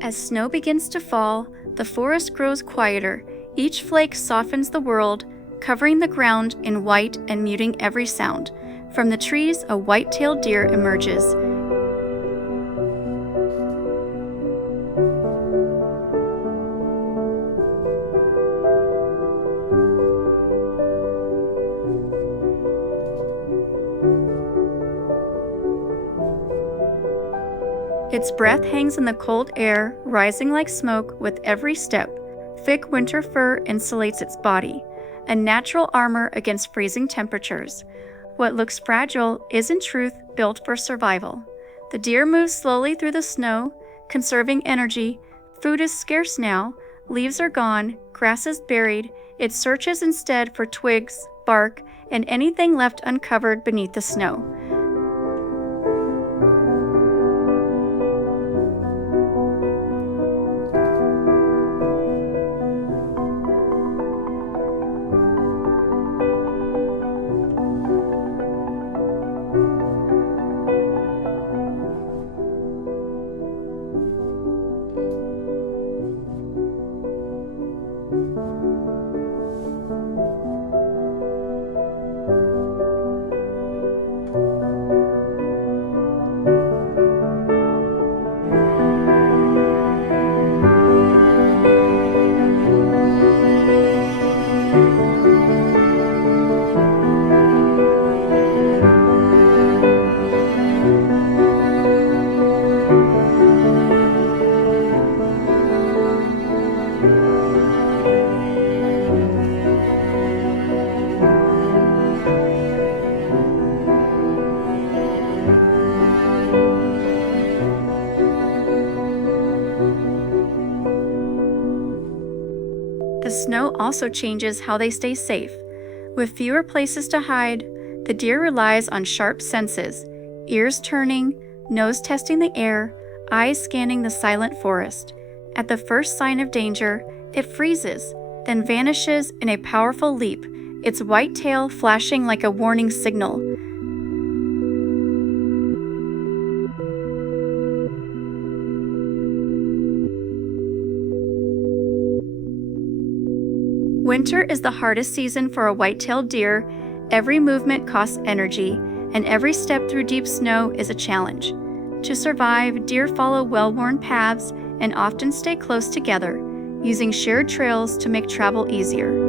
As snow begins to fall, the forest grows quieter. Each flake softens the world, covering the ground in white and muting every sound. From the trees, a white-tailed deer emerges. Its breath hangs in the cold air, rising like smoke with every step. Thick winter fur insulates its body, a natural armor against freezing temperatures. What looks fragile is in truth built for survival. The deer moves slowly through the snow, conserving energy. Food is scarce now, leaves are gone, grass is buried. It searches instead for twigs, bark, and anything left uncovered beneath the snow. The snow also changes how they stay safe. With fewer places to hide, the deer relies on sharp senses, ears turning, nose testing the air, eyes scanning the silent forest. At the first sign of danger, it freezes, then vanishes in a powerful leap, its white tail flashing like a warning signal. Winter is the hardest season for a white-tailed deer. Every movement costs energy, and every step through deep snow is a challenge. To survive, deer follow well-worn paths and often stay close together, using shared trails to make travel easier.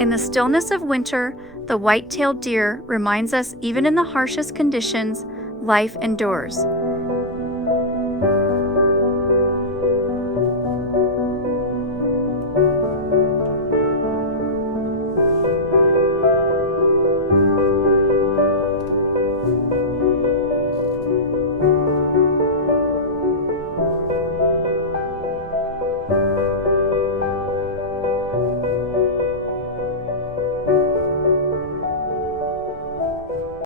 In the stillness of winter, the white-tailed deer reminds us even in the harshest conditions, life endures.